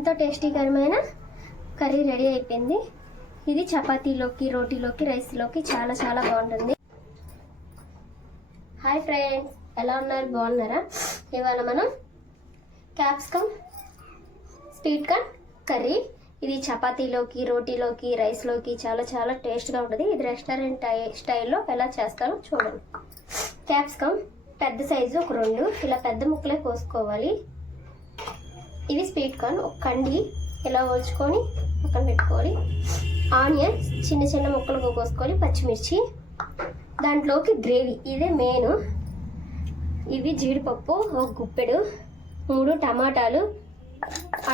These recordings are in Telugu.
ఎంతో టేస్టీకరమైన కర్రీ రెడీ అయిపోయింది. ఇది చపాతీలోకి, రోటీలోకి, రైస్లోకి చాలా చాలా బాగుంటుంది. హాయ్ ఫ్రెండ్స్, ఎలా ఉన్నారు? బాగున్నారా? ఇవాళ మనం క్యాప్సికమ్ స్వీట్ కార్న్ కర్రీ, ఇది చపాతీలోకి, రోటీలోకి, రైస్లోకి చాలా చాలా టేస్ట్గా ఉంటుంది. ఇది రెస్టారెంట్ స్టైల్లో ఎలా చేస్తారో చూడండి. క్యాప్సికమ్ పెద్ద సైజు ఒక 2 ఇలా పెద్ద ముక్కలే కోసుకోవాలి. ఇవి స్వీట్ కార్న్ ఒక కండి ఇలా ఒలుచుకొని పక్కన పెట్టుకోవాలి. ఆనియన్స్ చిన్న చిన్న ముక్కలు కోసుకోవాలి. పచ్చిమిర్చి, దాంట్లోకి గ్రేవీ, ఇదే మెయిన్. ఇవి జీడిపప్పు ఒక గుప్పెడు, 3 టమాటాలు,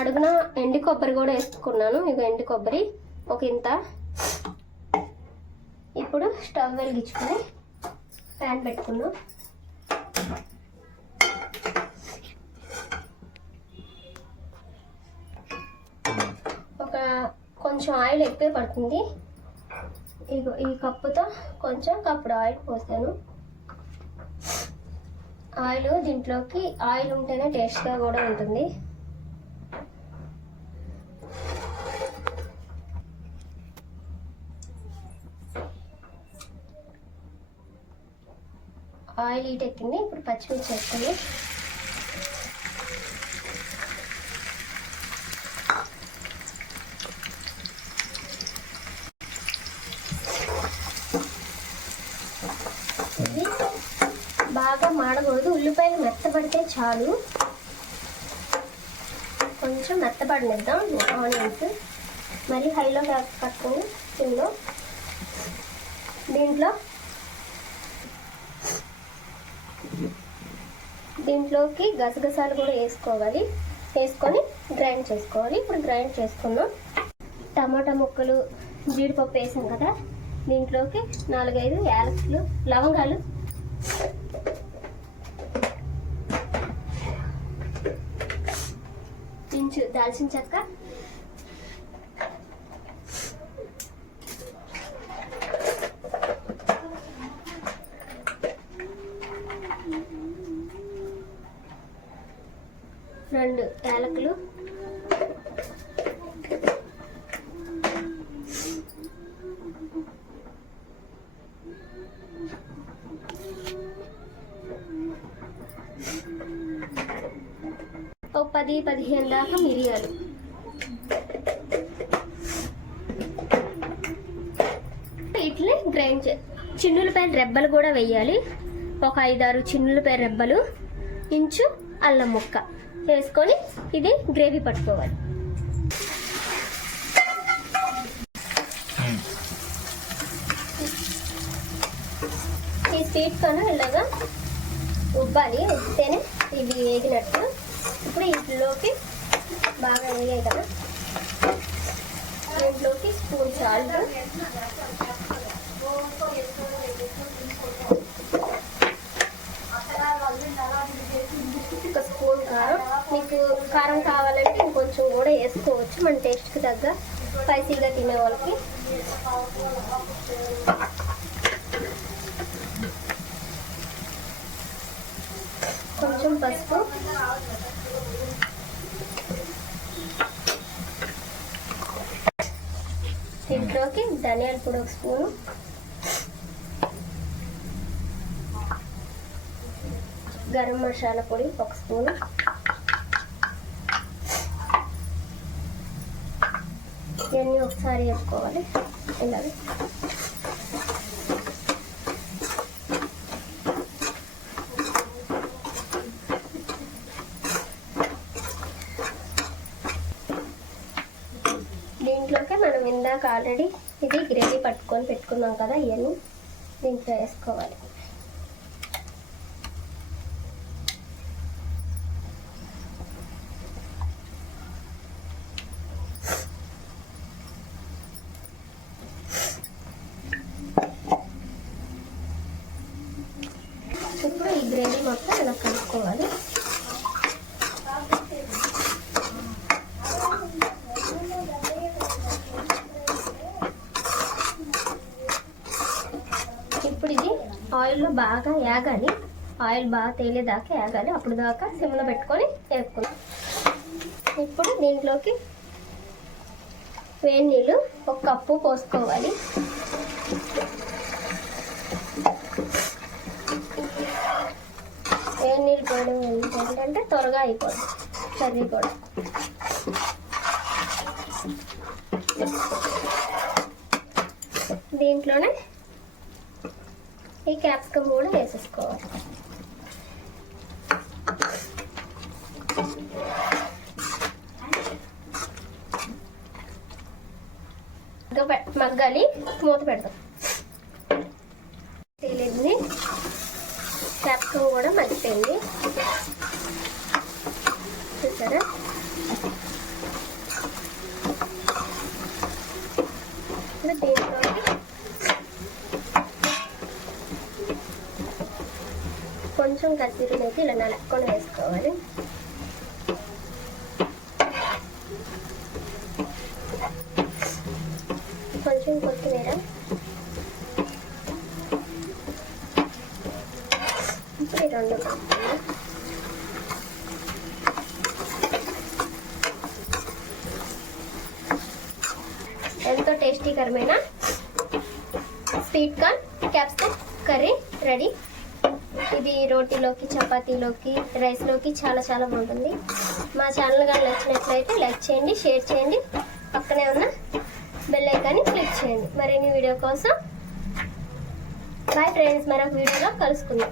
అడుగున ఎండు కొబ్బరి కూడా వేసుకున్నాను. ఇక ఎండు కొబ్బరి ఒక ఇంత. ఇప్పుడు స్టవ్ వెలిగించుకొని ప్యాన్ పెట్టుకున్నాం. కొంచెం ఆయిల్ ఎక్కువే పడుతుంది. ఇగో ఈ కప్పుతో కొంచెం కప్పుడు ఆయిల్ పోసాను. ఆయిల్ దీంట్లోకి ఆయిల్ ఉంటేనే టేస్ట్గా కూడా ఉంటుంది. ఆయిల్ హీట్ ఎక్కింది. ఇప్పుడు పచ్చిమిర్చి వేస్తాను. బాగా మాడకూడదు, ఉల్లిపాయలు మెత్తపడితే చాలు. కొంచెం మెత్తపడనిద్దాం ఆనియన్స్. మరి హైలో కట్టుకుని సిమ్లో. దీంట్లోకి గసగసాలు కూడా వేసుకోవాలి. వేసుకొని గ్రైండ్ చేసుకోవాలి. ఇప్పుడు గ్రైండ్ చేసుకున్నాం. టమాటా ముక్కలు, జీడిపప్పు వేసాం కదా, దీంట్లోకి 4-5 యాలకులు, లవంగాలు, ఇంచు దాల్చిన చెక్క, రెండు యాలకులు, ఒక 10-15 దాకా మిరియాలు. ఇట్లే గ్రైండ్ చిన్నులపాయ రెబ్బలు కూడా వేయాలి. ఒక 5-6 చిన్నులపాయ రెబ్బలు, ఇంచు అల్లం ముక్క వేసుకొని ఇది గ్రేవీ పట్టుకోవాలి. ఈ స్వీట్ కార్న్ ఇలాగా ఉబ్బాలి, ఉబ్బితేనే ఇవి వేగినట్టు. ఇప్పుడు ఇంట్లోకి బాగా వేగాయి కదా, ఇంట్లోకి స్పూన్ సాల్ట్, ఒక స్పూన్ కారం. మీకు కారం కావాలంటే ఇంకొంచెం కూడా వేసుకోవచ్చు, మన టేస్ట్కి తగ్గ. స్పైసీగా తినే వాళ్ళకి. కొంచెం పసుపు, దీంట్లోకి ధనియాల పొడి ఒక స్పూను, గరం మసాలా పొడి ఒక స్పూను, ఇవన్నీ ఒకసారి వేసుకోవాలి. ఇలాగే దీంట్లోకి మనం ఇందాక ఆల్రెడీ ఇది గ్రేవీ పట్టుకొని పెట్టుకున్నాం కదా, ఇవన్నీ దీంట్లో వేసుకోవాలి. ఇప్పుడు ఈ గ్రేవీ మొత్తం ఇలా కలుపుకోవాలి. ఇప్పుడు ఇది ఆయిల్లో బాగా యాగాలి. ఆయిల్ బాగా తేలేదాకా యాగాలి. అప్పుడు దాకా సిమ్లో పెట్టుకొని వేపుకుందాం. ఇప్పుడు దీంట్లోకి వేడి నీళ్ళు 1 కప్పు పోసుకోవాలి. వేడి నీళ్ళు పోయడం ఏంటంటే త్వరగా అయిపోతుంది కర్రీ కూడా. దీంట్లోనే ఈ క్యాప్సికమ్ కూడా వేసేసుకోవాలి. మగ్గాలి, మూత పెడతాం. తెలియదు, క్యాప్సికమ్ కూడా మగ్గిపోయింది చూసారా. దీంట్లోకి కొంచెం కత్తిరి అయితే ఇలా నలుపుకొని వేసుకోవాలి. కొంచెం కొత్తిమీర, ఇప్పుడు ఈ 2 కప్పులు. ఎంతో టేస్టీకరమైన sweet corn capsicum curry ready. ఇది రోటీలోకి, చపాతీలోకి, రైస్లోకి చాలా చాలా బాగుంటుంది. మా ఛానల్ కానీ నచ్చినట్లయితే లైక్ చేయండి, షేర్ చేయండి, పక్కనే ఉన్న బెల్ ఐకాన్ని క్లిక్ చేయండి. మరిన్ని వీడియో కోసం బాయ్ ఫ్రెండ్స్, మరొక వీడియోలో కలుసుకుందాం.